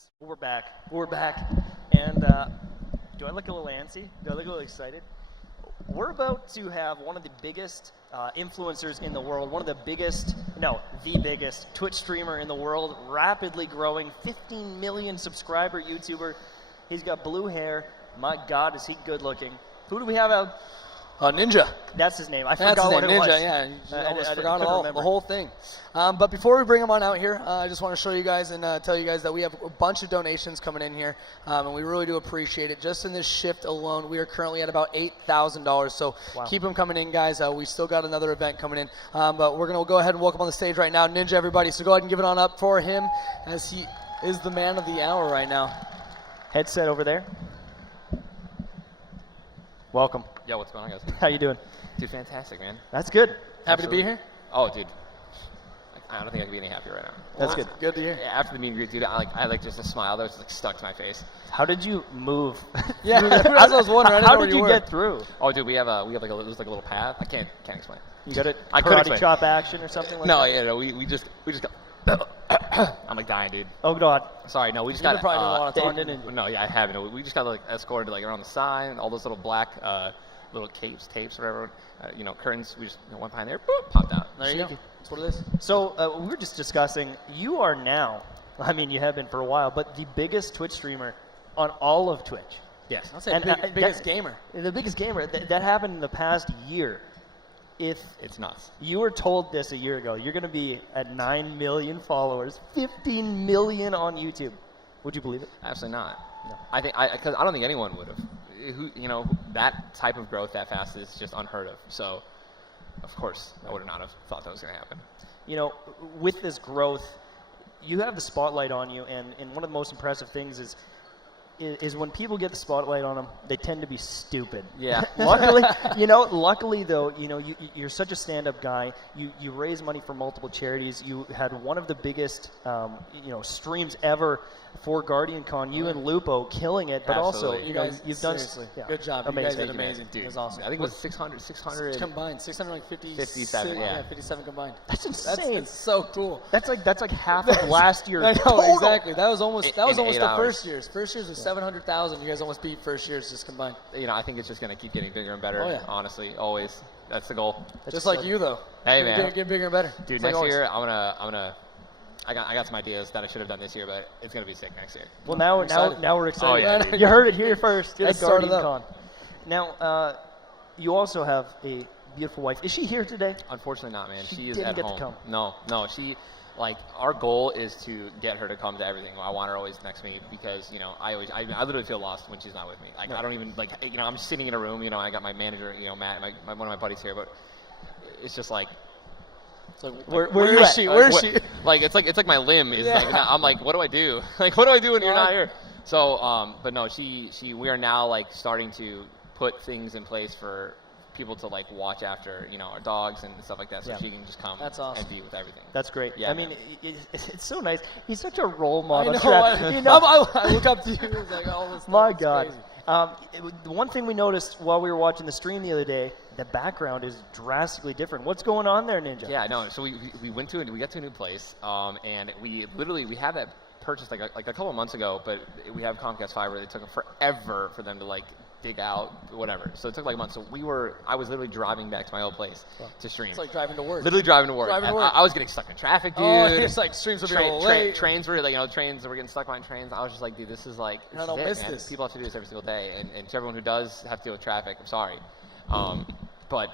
guys, we're back. We're back. And do I look a little antsy? Do I look a little excited? We're about to have one of the biggest influencers in the world, one of the biggest, no, the biggest Twitch streamer in the world, rapidly growing, 15 million subscriber YouTuber. He's got blue hair. My God, is he good looking. Who do we have out? Ninja. That's his name. I That's forgot what it Ninja, was. yeah. You almost forgot remember. the whole thing. But before we bring him on out here, I just want to show you guys and tell you guys that we have a bunch of donations coming in here, and we really do appreciate it. Just in this shift alone, we are currently at about $8,000. So keep them coming in, guys. We still got another event coming in. But we're going to go ahead and welcome on the stage right now Ninja, everybody. So go ahead and give it on up for him, as he is the man of the hour right now. Headset over there. Welcome. Yo, what's going on, guys? How you doing? Dude, fantastic, man. That's good. Happy to be here? Oh, dude. I don't think I can be any happier right now. That's good. Good to hear. After the meet and greet, dude, I like just a smile that was like stuck to my face. How did you move? Yeah, that's what I was wondering. I didn't How know did where you were. get through? Oh, dude, we have like a little path. I can't explain. You got it? I could Karate explain. chop action or something like No, that? yeah, no, we just got. I'm like dying, dude. Oh, God. Sorry, no, we just You got. probably don't want to talk. tendon No, yeah, I haven't. No, we just got like escorted like around the side, and all those little black little tapes, whatever, curtains. We just went behind there, boop, popped out. There you go. That's what it is. So we were just discussing, you are now, I mean, you have been for a while, but the biggest Twitch streamer on all of Twitch. Yes. I'll say biggest gamer. The biggest gamer. That happened in the past year. If It's nuts. you were told this a year ago, you're going to be at 9 million followers, 15 million on YouTube, would you believe it? Absolutely not. No. Because I don't think anyone would have. That type of growth that fast is just unheard of. So, of course, I would not have thought that was going to happen. With this growth, you have the spotlight on you, and one of the most impressive things is when people get the spotlight on them, they tend to be stupid. Yeah. Luckily though, you're such a stand-up guy. You raise money for multiple charities. You had one of the biggest, streams ever for GuardianCon. You and Lupo killing it, but Absolutely. also, You guys, you've done seriously. yeah, Good job. amazing. You guys Thank did you, man. amazing. Dude, It was awesome. I think it was 600. Combined, 657. 57, yeah. 57 combined. That's insane. That's so cool. That's like half of last year. I know, total. exactly. That was almost In the 8 hours. first year's. First year's was 700,000. You guys almost beat first year's just combined. I think it's just going to keep getting bigger and better. Oh, yeah. Honestly, always. That's the goal. Just like you though. Hey, man. Get bigger and better. Dude, It's like next always. year I got some ideas that I should have done this year, but it's going to be sick next year. Well, now excited. we're excited. Oh, yeah, dude. You heard it here first Get at it started GuardianCon. Now, you also have a beautiful wife. Is she here today? Unfortunately not, man. She is didn't at get to home. come. No, she, our goal is to get her to come to everything. I want her always next to me because, I literally feel lost when she's not with me. Like, I don't even, I'm sitting in a room, I got my manager, Matt, one of my buddies here, but it's just like, So where is she? Where is she? Like, it's like my limb is Yeah. like, I'm like, what do I do? Like, what do I do when you're not here? So, but no, we are now starting to put things in place for people to watch after, our dogs and stuff like that, so Yeah. she can just come That's awesome. and be with everything. That's great. Yeah, I mean, man. it's so nice. He's such a role I model. know. Trav. I look up to you. It's like all this stuff. My It's God. crazy. The one thing we noticed while we were watching the stream the other day, the background is drastically different. What's going on there, Ninja? Yeah, I know. So we got to a new place, and we have that purchased like a couple of months ago, but we have Comcast Fiber. It took forever for them to dig out whatever. So it took months. So I was literally driving back to my old place to stream. It's like driving to work. Literally driving to work. Driving to work. I was getting stuck in traffic, dude. Oh, it's like streams would be all late. Trains were trains were getting stuck behind trains. I was just like, dude, this is I don't miss man. this. People have to do this every single day, and to everyone who does have to deal with traffic, I'm sorry. But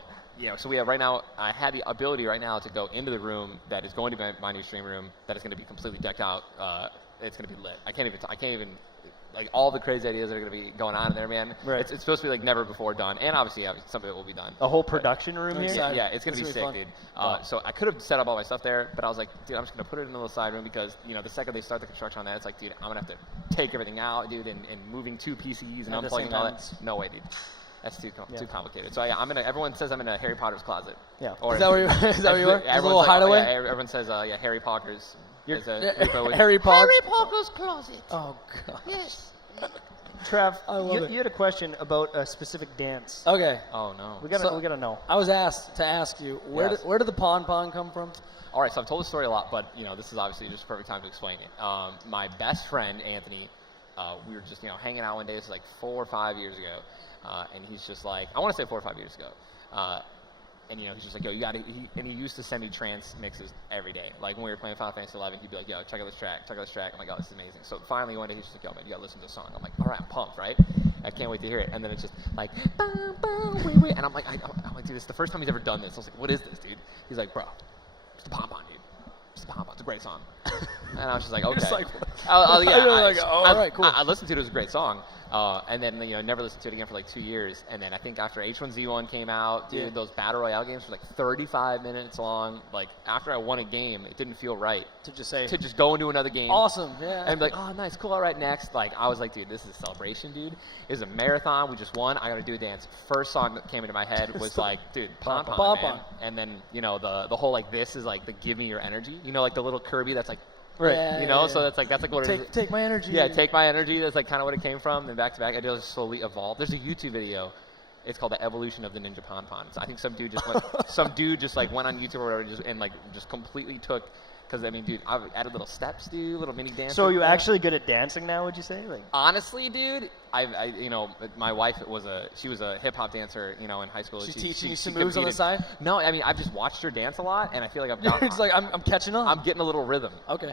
so we have right now. I had the ability right now to go into the room that is going to be my new stream room that is going to be completely decked out. It's going to be lit. I can't even. All the crazy ideas that are going to be going on in there, man. Right. It's supposed to be never before done, and obviously some of it will be done. A whole production room here? Excited. Yeah, it's going to be sick, fun. dude. So I could have set up all my stuff there, but I was like, dude, I'm just going to put it in a little side room because, the second they start the construction on that, it's like, dude, I'm going to have to take everything out, dude, and moving 2 PCs and At the same unplugging all time. that. No way, dude. That's too complicated. So everyone says I'm in a Harry Potter's closet. Yeah. Is that where you are? Is it a little hideaway? Everyone says, Harry Potter's. You're- Harry Potter. Harry Potter's closet. Oh God. Yes. Trav, I love it. you had a question about a specific dance. Okay. Oh no. We gotta know. I was asked to ask you where Yes. did the pon come from? All right, so I've told the story a lot, but this is obviously just a perfect time to explain it. My best friend Anthony, we were just hanging out one day. This is like 4 or 5 years ago, and he's just like, I want to say 4 or 5 years ago, and he's just like, yo, you got to. And he used to send me trance mixes every day. Like when we were playing Final Fantasy 11, he'd be like, yo, check out this track, check out this track. I'm like, oh, this is amazing. So finally one day he's just like, yo, man, you got to listen to the song. I'm like, all right, I'm pumped, right? I can't wait to hear it. And then it's just like, boom, boom, wee, wee. And I'm like, dude, this is the first time he's ever done this. I was like, what is this, dude? He's like, bro, it's the pom-pom, dude. It's the pom-pom. It's a great song. And I was just like, okay. Just like, all right, cool. I listened to it. It was a great song. And then, never listened to it again for like 2 years. And then I think after H1Z1 came out, dude, those Battle Royale games were like 35 minutes long. Like, after I won a game, it didn't feel right. To just go into another game. Awesome, yeah. And be like, oh, nice, cool, all right, next. Like, I was like, dude, this is a celebration, dude. It was a marathon. We just won. I got to do a dance. First song that came into my head was like, dude, pom-pom, man. And then, the whole, like, this is like the give me your energy. Like the little Kirby that's like, right. So that's like what it is. Take my energy. Yeah, take my energy. That's like kind of what it came from. And back to back, I just slowly evolved. There's a YouTube video. It's called The Evolution of the Ninja Pom-Pom. So I think some dude just went on YouTube or whatever and just completely took. Because, I mean, dude, I've added little steps, dude, little mini dances. So are you actually good at dancing now, would you say? Like, honestly, dude, my wife was a hip hop dancer, in high school. She's teaching you some moves on the side? No, I mean, I've just watched her dance a lot, and I feel like I've got. It's like I'm catching on. I'm getting a little rhythm. Okay.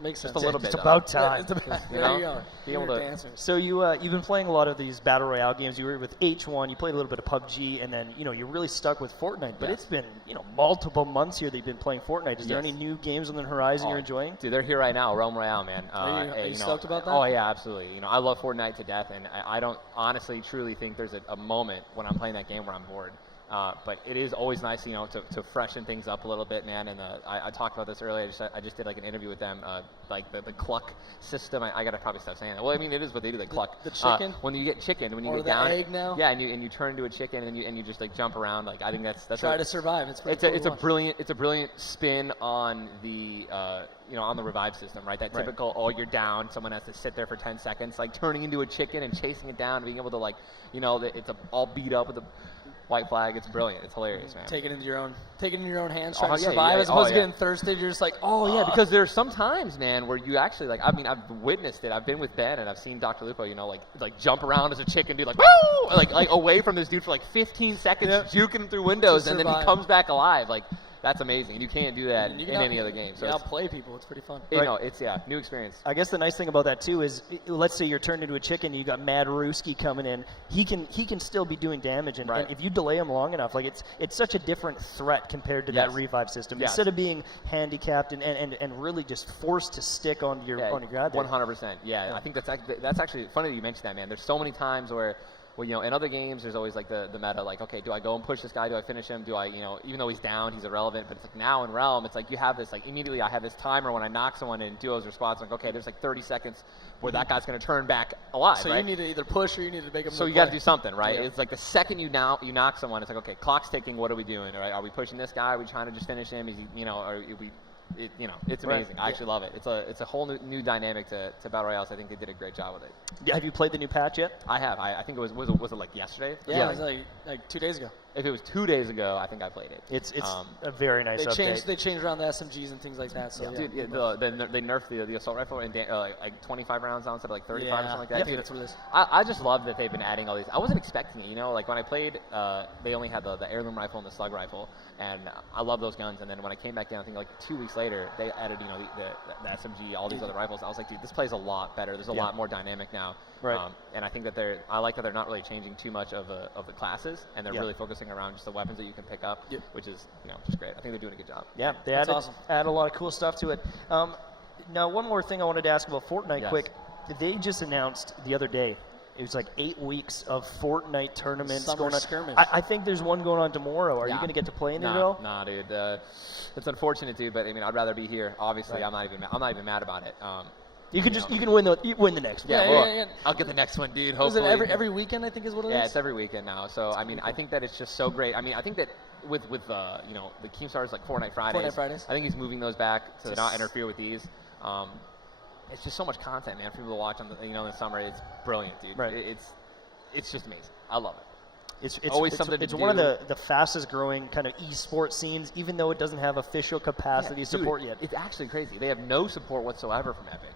Makes sense. Just a little bit. It's about time. There you go. Be able to. So you've been playing a lot of these Battle Royale games. You were with H1, you played a little bit of PUBG, and then, you're really stuck with Fortnite. But it's been, multiple months here that you've been playing Fortnite. Is there any new games on the horizon you're enjoying? Dude, they're here right now, Realm Royale, man. Are you stoked about that? Oh, yeah, absolutely. I love Fortnite to death, and I don't honestly, truly think there's a moment when I'm playing that game where I'm bored. But it is always nice, to freshen things up a little bit, man. And I talked about this earlier. I just did like an interview with them, like the cluck system. I gotta probably stop saying that. Well, I mean, it is what they do. They cluck. The chicken. When you get chicken, when you or get the down. egg now. Yeah, and you turn into a chicken, and you just like jump around. Like I think that's try to survive. It's a brilliant spin on the on the revive system, right? That typical you're down, someone has to sit there for 10 seconds, like turning into a chicken and chasing it down, and being able to like it's all beat up with the white flag. It's brilliant. It's hilarious, man. Take it into your own hands, trying to survive as opposed to getting thirsty. You're just like, because there's some times, man, where you actually like. I mean, I've witnessed it. I've been with Ben and I've seen Dr. Lupo, like jump around as a chicken, dude, like woo, like away from this dude for like 15 seconds, juking through windows, and then he comes back alive. Like that's amazing. You can't do that in any other game. So outplay people. It's pretty fun. It's new experience. I guess the nice thing about that too is, let's say you're turned into a chicken, you got Mad Ruski coming in. He can still be doing damage, and if you delay him long enough, like it's such a different threat compared to that revive system. Instead of being handicapped and really just forced to stick on your grab. 100%. Yeah, I think that's actually funny that you mentioned that, man. There's so many times where. Well, in other games, there's always like the meta, like, okay, do I go and push this guy? Do I finish him? Do I, even though he's down, he's irrelevant. But it's like now in Realm, it's like you have this, like immediately I have this timer when I knock someone in duos or squads, like, okay, there's like 30 seconds where that guy's going to turn back alive, so you need to either push or you need to make him. So you got to do something, right? Yeah. It's like the second you knock someone, it's like, okay, clock's ticking. What are we doing? Right? Are we pushing this guy? Are we trying to just finish him? Is he, or are we? It's amazing. I actually love it. It's a whole new dynamic to Battle Royale. So I think they did a great job with it. Yeah, have you played the new patch yet? I have. I think it was it like yesterday? Yeah, it was like 2 days ago. If it was 2 days ago, I think I played it. It's a very nice update. They changed around the SMGs and things like that. So dude, they nerfed the assault rifle and like 25 rounds now instead of like 35 or something like that. Yeah, dude, that's what it is. I just love that they've been adding all these. I wasn't expecting it, like when I played, they only had the heirloom rifle and the slug rifle, and I love those guns. And then when I came back down, I think like 2 weeks later, they added the SMG, all these other rifles. I was like, dude, this plays a lot better. There's a lot more dynamic now. Right. And I think that I like that they're not really changing too much of the classes, and they're really focusing around just the weapons that you can pick up, which is just great. I think they're doing a good job. Yeah, they add a lot of cool stuff to it. Now, one more thing I wanted to ask about Fortnite quick. They just announced the other day, it was like 8 weeks of Fortnite tournaments going on. Skirmish. I think there's one going on tomorrow. Are you going to get to play in it at all? Nah, dude. It's unfortunate, dude, but I mean, I'd rather be here. Obviously, I'm not even mad about it. You can win the next one. Yeah. I'll get the next one, dude. Hopefully. Is it every weekend? I think is what it is. Yeah, it's every weekend now. So I mean, I think that it's just so great. I mean, I think that with the Keemstars like Fortnite Fridays. I think he's moving those back to not interfere with these. It's just so much content, man, for people to watch on the in the summer. It's brilliant, dude. Right. It's just amazing. I love it. Always something to it's one of do. the fastest growing kind of esports scenes, even though it doesn't have official capacity support yet. It's actually crazy. They have no support whatsoever from Epic.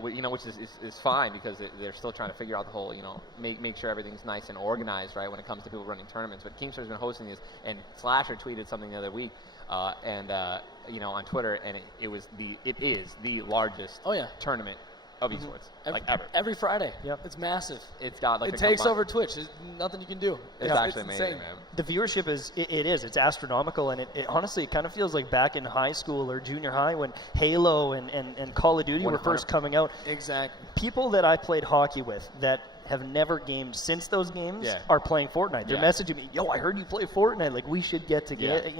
Which is fine because they're still trying to figure out the whole, make sure everything's nice and organized, right, when it comes to people running tournaments. But Keemstar's been hosting these, and Slasher tweeted something the other week, on Twitter, and it is the largest tournament of esports, ever. Every Friday. Yep. It's massive. It's got It takes over Twitch. There's nothing you can do. It's actually amazing, insane. man. The viewership it's astronomical, and it honestly kind of feels like back in high school or junior high when Halo and Call of Duty were 100. first coming out. Exactly. People that I played hockey with that have never gamed since those games are playing Fortnite. They're messaging me, "Yo, I heard you play Fortnite. Like, we should get together."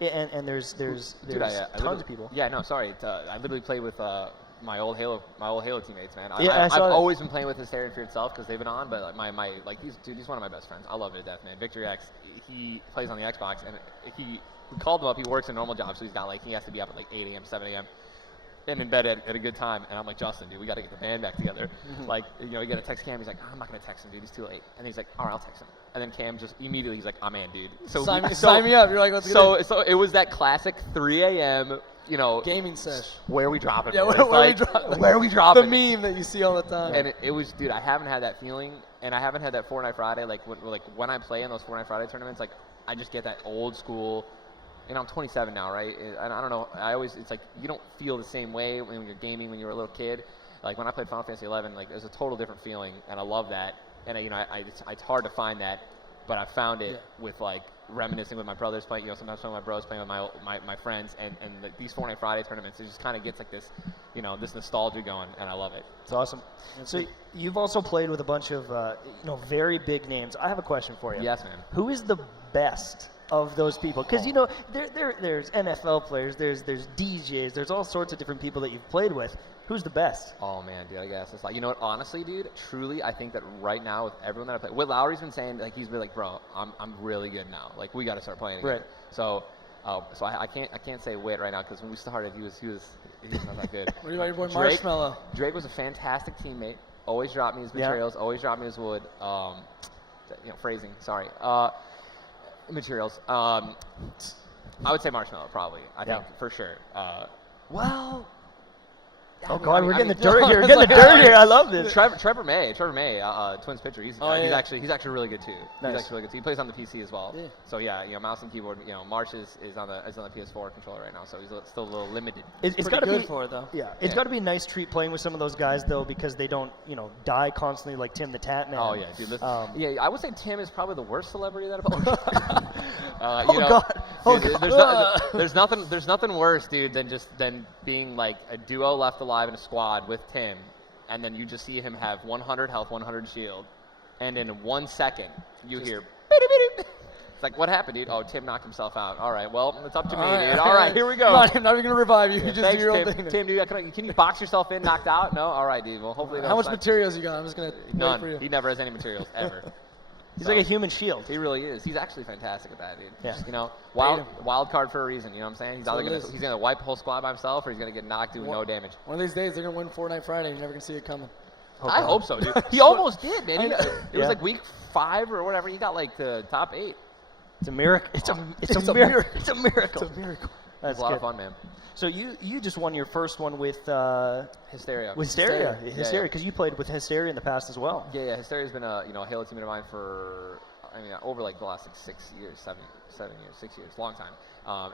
And there's Dude, tons of people. Yeah, no, sorry. I literally played with my old Halo teammates, man. Yeah, I've always been playing with Hysteria and Fear itself because they've been on, but he's one of my best friends. I love him to death, man. Victory X, he plays on the Xbox, and we called him up. He works a normal job, so he has to be up at 8 a.m., 7 a.m. and in bed at a good time. And I'm like, Justin, dude, we got to get the band back together. You get a text Cam. He's like, I'm not gonna text him, dude. He's too late. And he's like, all right, I'll text him. And then Cam just immediately, he's like, I'm in, dude. So sign me up. You're like, let's get it. So it was that classic 3 a.m. Gaming sesh. Where are we dropping? Yeah, boys? where are we dropping? The meme that you see all the time. And it was, dude, I haven't had that feeling, and I haven't had that Fortnite Friday. When I play in those Fortnite Friday tournaments, I just get that old school. I'm 27 now, right? And I don't know. It's like you don't feel the same way when you're gaming when you were a little kid. Like when I played Final Fantasy 11, there's a total different feeling, and I love that. And it's hard to find that, but I found it with reminiscing with my brothers playing. Sometimes playing with my bros, playing with my friends, and these Fortnite Friday tournaments. It just kind of gets this, this nostalgia going, and I love it. It's awesome. So you've also played with a bunch of very big names. I have a question for you. Yes, man. Who is the best of those people? Because there's NFL players, there's DJs, there's all sorts of different people that you've played with. Who's the best? Oh man, dude, I guess it's what, honestly, dude, truly, I think that right now with everyone that I play, what Lowry's been saying, he's been like, bro, I'm really good now. We got to start playing again. Right. So I can't say Wit right now because when we started, he was not that good. What about your boy Drake, Marshmallow? Drake was a fantastic teammate. Always dropped me his materials. Always dropped me his wood. Phrasing. Sorry. Materials. I would say Marshmallow probably. I think for sure. Oh God, we're getting the dirt here. We're getting the dirt here. I love this. Trevor May, Twins pitcher. He's actually really good too. Nice. He's actually really good too. He plays on the PC as well. Yeah. So mouse and keyboard. Marsh is on the PS4 controller right now, so he's still a little limited. It's got to good be for it though. Yeah, it's got to be a nice treat playing with some of those guys though, because they don't die constantly like Tim the Tat Man. Oh yeah, dude. I would say Tim is probably the worst celebrity that I've. God. There's nothing worse, dude, than being like a duo left alive in a squad with Tim, and then you just see him have 100 health, 100 shield, and in 1 second you hear. It's like, what happened, dude? Oh, Tim knocked himself out. All right, well, it's up to me, dude. All right, here we go. I'm not even gonna revive you. You just do your own thing. Tim, dude, can you box yourself in, knocked out? No? All right, dude. Well, hopefully. How much materials you got? I'm just gonna None. wait for you. He never has any materials ever. He's like a human shield. He really is. He's actually fantastic at that, dude. Yeah. Just, wild card for a reason. You know what I'm saying? He's either gonna wipe the whole squad by himself, or he's gonna get knocked doing no damage. One of these days, they're gonna win Fortnite Friday. You're never gonna see it coming. I hope so, dude. He almost did, man. It was week 5 or whatever. He got the top 8. It's a miracle. It's a miracle. It's a miracle. It's a miracle. That's a lot of fun, man. So you just won your first one with Hysteria. With Hysteria, because you played with Hysteria in the past as well. Yeah. Hysteria's been a Halo teammate of mine for over the last 6 years, 7 years, 6 years, long time.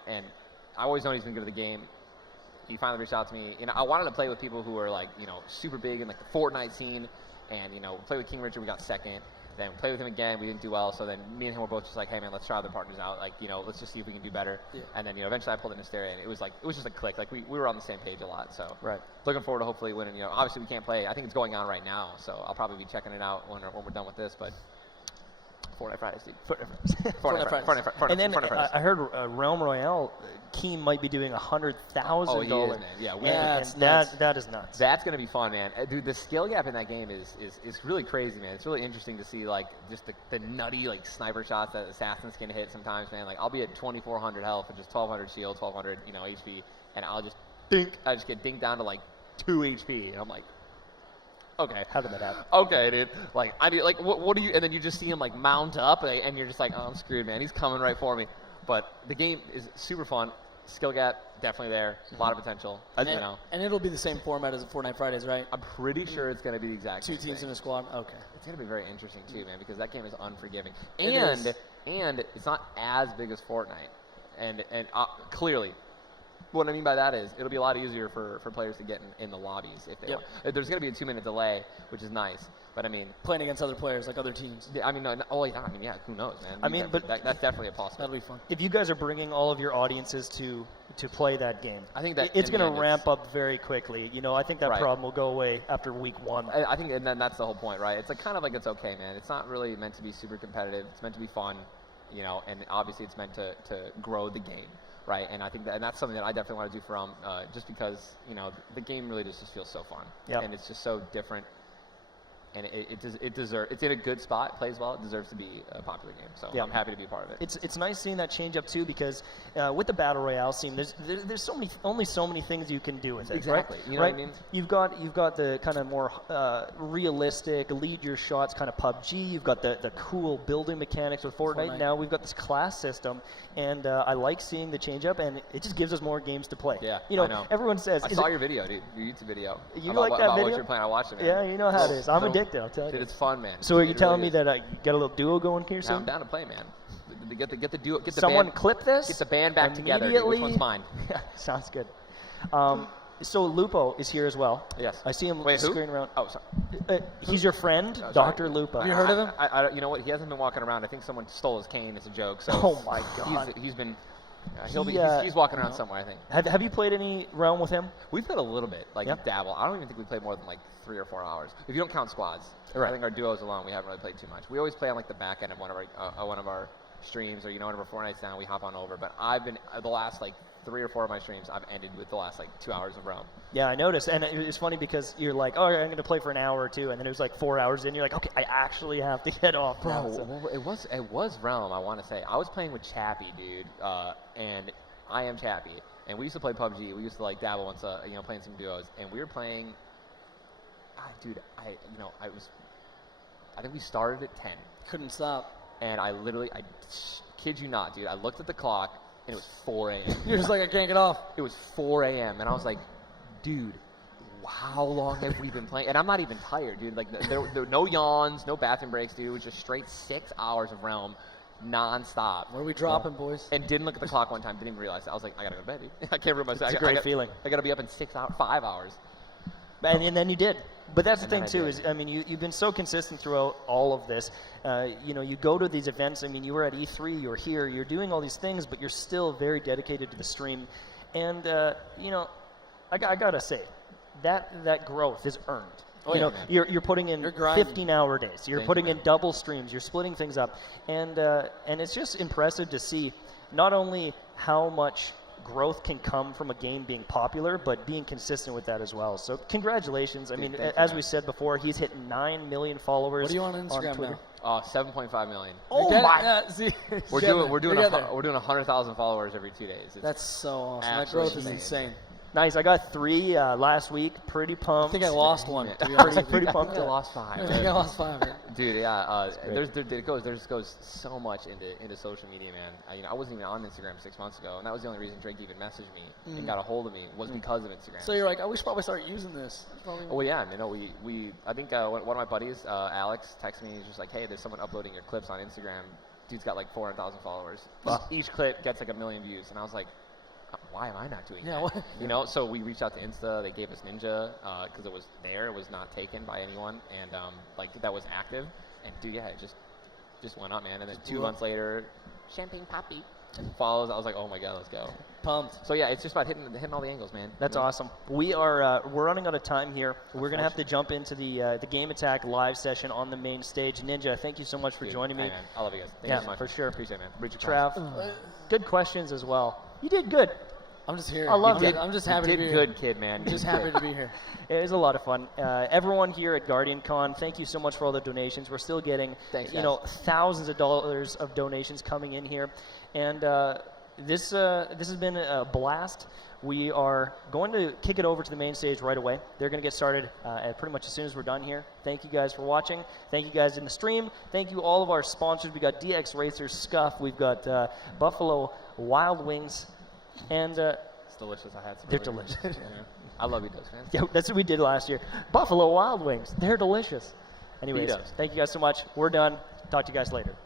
And I always known he's been good at the game. He finally reached out to me. I wanted to play with people who were super big in the Fortnite scene, and play with King Richard. We got second. Then play with him again. We didn't do well. So then me and him were both just like, hey man, let's try other partners out. Let's just see if we can do better. Yeah. And then eventually I pulled in Hysteria, and it was just a click. We were on the same page a lot. So looking forward to hopefully winning. Obviously we can't play. I think it's going on right now, so I'll probably be checking it out when we're done with this. But Fortnite Fridays, dude. Fortnite Fridays. And then I heard Realm Royale, Keem might be doing $100,000. Oh, he is, man. Yeah, that is nuts. That's gonna be fun, man. Dude, the skill gap in that game is really crazy, man. It's really interesting to see just the nutty sniper shots that assassins can hit sometimes, man. I'll be at 2,400 health with just 1,200 shield, 1,200 HP, and I'll just get dinked down to 2 HP, and I'm like, Okay. How did that happen? Okay, dude. Like, what do you? And then you just see him like mount up, and you're just like, oh, I'm screwed, man. He's coming right for me. But the game is super fun. Skill gap definitely there. A lot of potential. And, you know. and it'll be the same format as the Fortnite Fridays, right? I'm pretty sure it's gonna be the exact Two same teams thing. in a squad. Okay. It's gonna be very interesting too, man, because that game is unforgiving, It and is. and it's not as big as Fortnite, and clearly, what I mean by that is it'll be a lot easier for players to get in the lobbies if they Yep. want. There's gonna be a 2-minute delay, which is nice, but I mean, Playing against other players, like other teams. I mean, no, oh yeah, I mean, yeah, who knows, man? I mean, but that's definitely a That'll possibility. be fun. If you guys are bringing all of your audiences to play that game, I think that it's in the going end to ramp up very quickly. You know, I think that Right. problem will go away after week 1. I think, and then that's the whole point, right? It's like kind of like it's okay, man. It's not really meant to be super competitive. It's meant to be fun, you know, and obviously it's meant to grow the game, right? And I think and that's something that I definitely want to do for just because, you know, the game really just feels so fun, Yep. and it's just so different, and it deserves. It's in a good spot, plays well. It deserves to be a popular game. So Yep. I'm happy to be a part of it. It's nice seeing that change up too, because with the battle royale scene, there's only so many things you can do with it. Exactly. Right? You know what I Right? mean? You've got the kind of more realistic lead your shots kind of PUBG. You've got the cool building mechanics with Fortnite. Fortnite. Now we've got this class system, and I like seeing the change up, and it just gives us more games to play. Yeah, You know, I know. everyone says, I "Is saw it-" your video, dude. Your YouTube video. You about, like that about video? what you're playing. I watched it, man. Yeah, you know how it is. I'm So- addicted. I'll tell Dude, you. it's fun, man. So are you It telling really me is. that you got a little duo going here Yeah, soon? I'm down to play, man. Get the duo. Get the Someone band, clip this. Get the band back together. Dude. Which one's mine? Yeah, sounds good. So Lupo is here as well. Yes. I see him Wait, who? screwing around. Oh, sorry. He's your friend, sorry. Dr. Lupo. Have you heard of him? You know what? He hasn't been walking around. I think someone stole his cane as a joke. So Oh my God. He's been. He, he's walking around somewhere. I think. Have you played any realm with him? We've played a little bit, like Yeah. dabble. I don't even think we played more than like 3 or 4 hours. If you don't count squads. Right. I think our duos alone, we haven't really played too much. We always play on like the back end of one of our streams, or one of our 4 nights down, we hop on over. But I've been the last like 3 or 4 of my streams, I've ended with the last like 2 hours of realm. Yeah, I noticed, and it's funny because you're like, oh, I'm going to play for an hour or two, and then it was like 4 hours in. You're like, okay, I actually have to get off now. Bro, So- well, it was realm. I want to say I was playing with Chappie, dude, and I am Chappie, and we used to play PUBG. We used to like dabble once, playing some duos, and we were playing. Dude, I think we started at 10, Couldn't stop. and I kid you not, dude. I looked at the clock, and it was 4 a.m. You're just like, I can't get off. It was 4 a.m. and I was like, dude, how long have we been playing? And I'm not even tired, dude. Like there were no yawns, no bathroom breaks, dude. It was just straight 6 hours of realm, nonstop. Where are we dropping, boys? And didn't look at the clock one time. Didn't even realize that. I was like, I gotta go to bed, dude. I can't remember myself. It's a great feeling. I gotta be up in 5 hours. And then you did. But that's the And then thing I too, did. is I mean, you've been so consistent throughout all of this. You go to these events. I mean, you were at E3, you're here, you're doing all these things, but you're still very dedicated to the stream. And I gotta say, that growth is earned. Oh, yeah, man. You're putting in You're grinding. 15-hour days. You're Thank putting you, in man. double streams. You're splitting things up, and it's just impressive to see not only how much growth can come from a game being popular, but being consistent with that as well. So congratulations. I mean, thank you, as man. we said before, he's hit 9 million followers. What are you on Instagram Twitter. now? 7.5 million. Oh You're my! getting- see, We're you're doing getting there. 100,000 followers every 2 days. It's That's so awesome. That absolutely growth is insane. Nice. I got 3 last week. Pretty I pumped. think I lost one. To be Pretty- honest with pretty you. pumped. I lost 5. I think I lost 5. Yeah. Dude, yeah, great. there just goes so much into social media, man. I wasn't even on Instagram 6 months ago, and that was the only reason Drake even messaged me and got a hold of me was because of Instagram. So you're like, we should probably start using this. Oh yeah, I think one of my buddies, Alex, texted me. He's just like, hey, there's someone uploading your clips on Instagram. Dude's got like 400,000 followers. Wow. Each clip gets like 1 million views, and I was like, why am I not doing Yeah, that? what? So we reached out to Insta. They gave us Ninja because it was there. It was not taken by anyone, and that was active. And dude, yeah, it just went up, man. And then 2 blew up. months later, Champagne Poppy and follows. I was like, oh my god, let's go. Pumped. So yeah, it's just about hitting all the angles, man. That's awesome. We're running out of time here. We're gonna have to jump into the Game Attack live session on the main stage. Ninja, thank you so much for Dude, joining me. hey, man, I love you guys. Thank Yeah, you so much. for sure. Appreciate it, man. Reach Trav, across. good questions as well. You did good. I'm just here. I love I'm it. just- I'm just You happy to did be good, here. kid, man. I'm just happy to be here. It was a lot of fun. Everyone here at GuardianCon, thank you so much for all the donations. We're still getting, Thanks, thousands of dollars of donations coming in here, and this has been a blast. We are going to kick it over to the main stage right away. They're going to get started pretty much as soon as we're done here. Thank you guys for watching. Thank you guys in the stream. Thank you all of our sponsors. We got DX Racers, Scuff. We've got Buffalo Wild Wings, and It's delicious. I had some. they're earlier. delicious. Yeah. I love you, those fans. Yeah, that's what we did last year. Buffalo Wild Wings. They're delicious. Anyways, Beat us. thank you guys so much. We're done. Talk to you guys later.